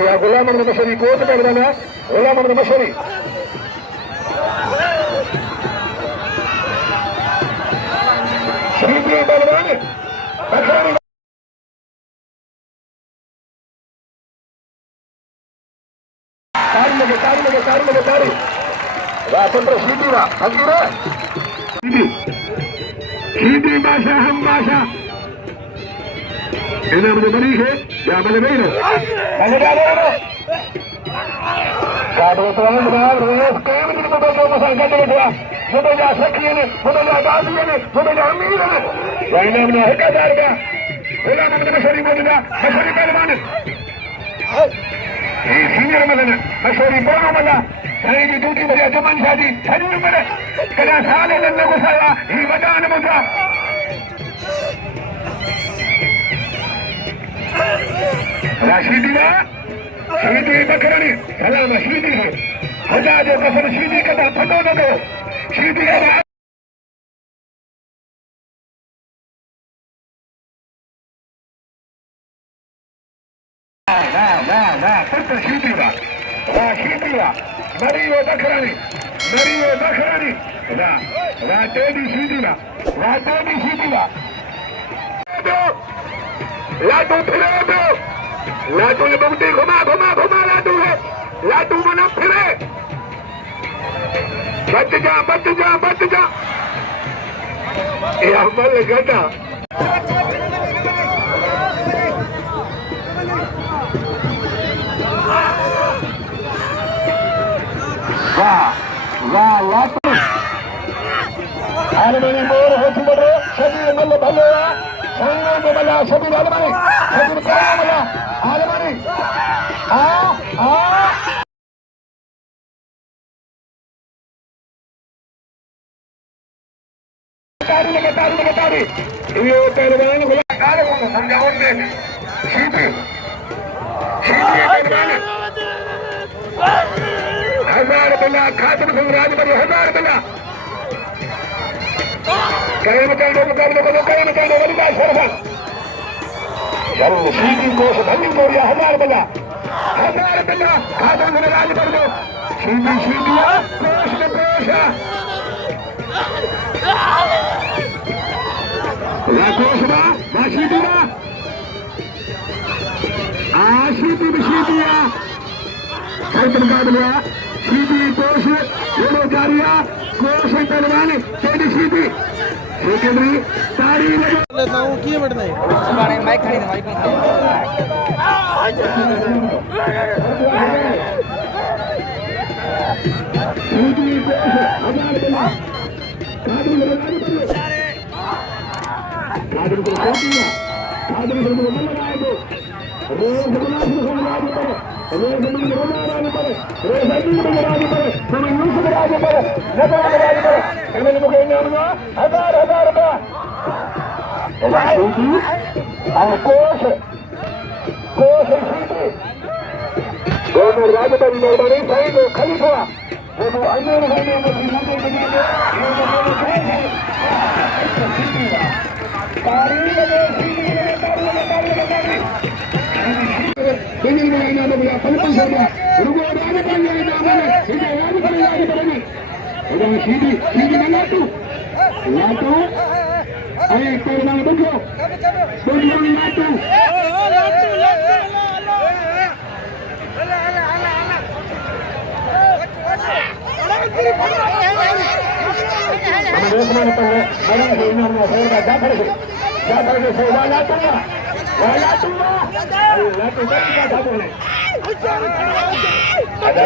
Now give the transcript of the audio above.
किया गुलाम अहमद मशहरी कोर्ट में बनाना गुलाम अहमद मशहरी शहीद बलवान बखरानी तारी राष्ट्र सीधी वा हकीरा सीधी भाषा हम भाषा इन्हें मुझे बनी है या मैंने नहीं लो मैंने क्या बोला काटो तो हम बाहर रोज कई दिन को तो मसाल करते बैठा मुझे जा सखिए ने मुझे जा दादी ने मुझे जा अमीर ने या इन्हें हमने हक़दार का बोला मुझे मशहूरी बोलना मशहूरी पहलवान ये सीनियर मलना मशहूरी बोलो मला सही की दूसरी बजा जुमन शादी शरीर में कला साले लन्ने को साया ये वजान मुझा राशिदीला शीदी बकरनी सलाम शीदी है हजार जो कसर शीदी का फटो न दो शीदी का ना पुत्र शीदी वा शीदी वा मरियो बकरनी रा तेरी शीदी वा लाडू फिरे दो लाडू ये बंटी घुमा लाडू है लाडू मना फिरे बच जा ये अमल गदा वाह लाडू आलमनी मोर हो तुमरो सभी मल भलोया संगो को बला सभी आलमनी सभी को बला आलमनी आ तारी ये पहलवान बोला काले को समझाओ दे सीधी पहलवान हजार बला खातम सिंह राजबरी हजार बला कई मुकाबले वाली बात सरफन जरूर सीधी कोश धनी गोरिया हजार बला खातम सिंह राजबरी दो सीधी कोश में कोश कोश बा सीधी बा सीधी हर मुकाबले सीधी कोश दोनों जारिया कोश पहलवान तेरी सीधी सेकेंडरी ताड़ी लेता हूं किए बैठना है तुम्हारे माइक खड़ी है माइक सीधी कोश हजार बना कादर को सोचिया कादर को लगाए दो रोज बना रोज हजार दोनों राजधानी मेहरबानी सही दो खलीफा दोनों अमीर सीधी लाटू अरे पहलवान देखो लाटू ada